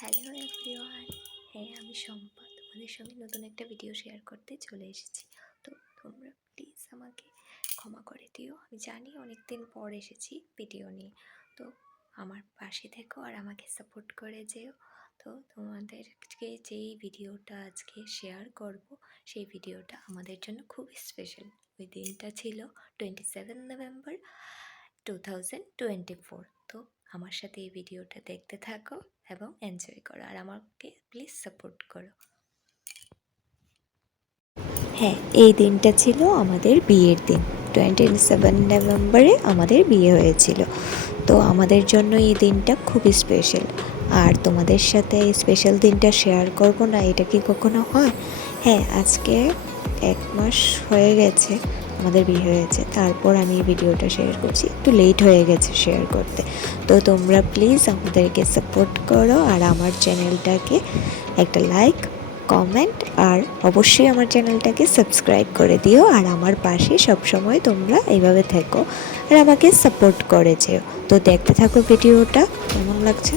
Hello everyone. হ্যাঁ, আমি শম্পা তোমাদের সঙ্গে নতুন একটা ভিডিও শেয়ার করতে চলে এসেছি। তো তোমরা প্লিজ আমাকে ক্ষমা করে দিও। আমি জানি অনেক দিন পর এসেছি ভিডিও নিয়ে, তো আমার পাশে থেকো আর আমাকে সাপোর্ট করে যেও। তো তোমাদেরকে যেই ভিডিওটা আজকে শেয়ার করব, সেই ভিডিওটা আমাদের জন্য খুব স্পেশাল। ওই দিনটা ছিল 27 নভেম্বর 2024। তো আমার সাথে এই ভিডিওটা দেখতে থাকো এবং এনজয় করো, আর আমাকে প্লিজ সাপোর্ট করো। হ্যাঁ, এই দিনটা ছিল আমাদের বিয়ের দিন। 27 নভেম্বরে আমাদের বিয়ে হয়েছিল। তো আমাদের জন্য এই দিনটা খুবই স্পেশাল। আর তোমাদের সাথে এই স্পেশাল দিনটা শেয়ার করব না, এটা কি কখনো হয়? হ্যাঁ, আজকে 1 মাস হয়ে গেছে আমাদের বিয়ে হয়েছে, তারপর আমি এই ভিডিওটা শেয়ার করছি। একটু লেট হয়ে গেছে শেয়ার করতে। তো তোমরা প্লিজ আমাদেরকে সাপোর্ট করো আর আমার চ্যানেলটাকে একটা লাইক, কমেন্ট আর অবশ্যই আমার চ্যানেলটাকে সাবস্ক্রাইব করে দিও। আর আমার পাশে সবসময় তোমরা এইভাবে থেকো আর আমাকে সাপোর্ট করে যেও। তো দেখতে থাকো ভিডিওটা, কেমন লাগছে।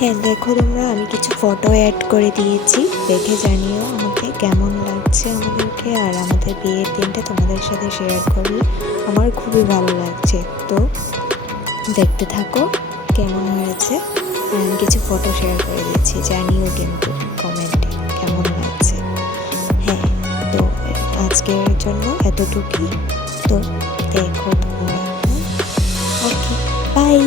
হ্যাঁ দেখো তোমরা, আমি কিছু ফটো অ্যাড করে দিয়েছি, দেখে জানিও আমাকে কেমন লাগছে আমাদেরকে। আর আমাদের বিয়ের দিনটা তোমাদের সাথে শেয়ার করলে আমার খুবই ভালো লাগছে। তো দেখতে থাকো কেমন হয়েছে। আমি কিছু ফটো শেয়ার করে দিচ্ছি, জানিও কিন্তু কমেন্টে কেমন লাগছে। হ্যাঁ, তো আজকের জন্য এতটুকুই। তো দেখো তোমরা। ওকে, বাই।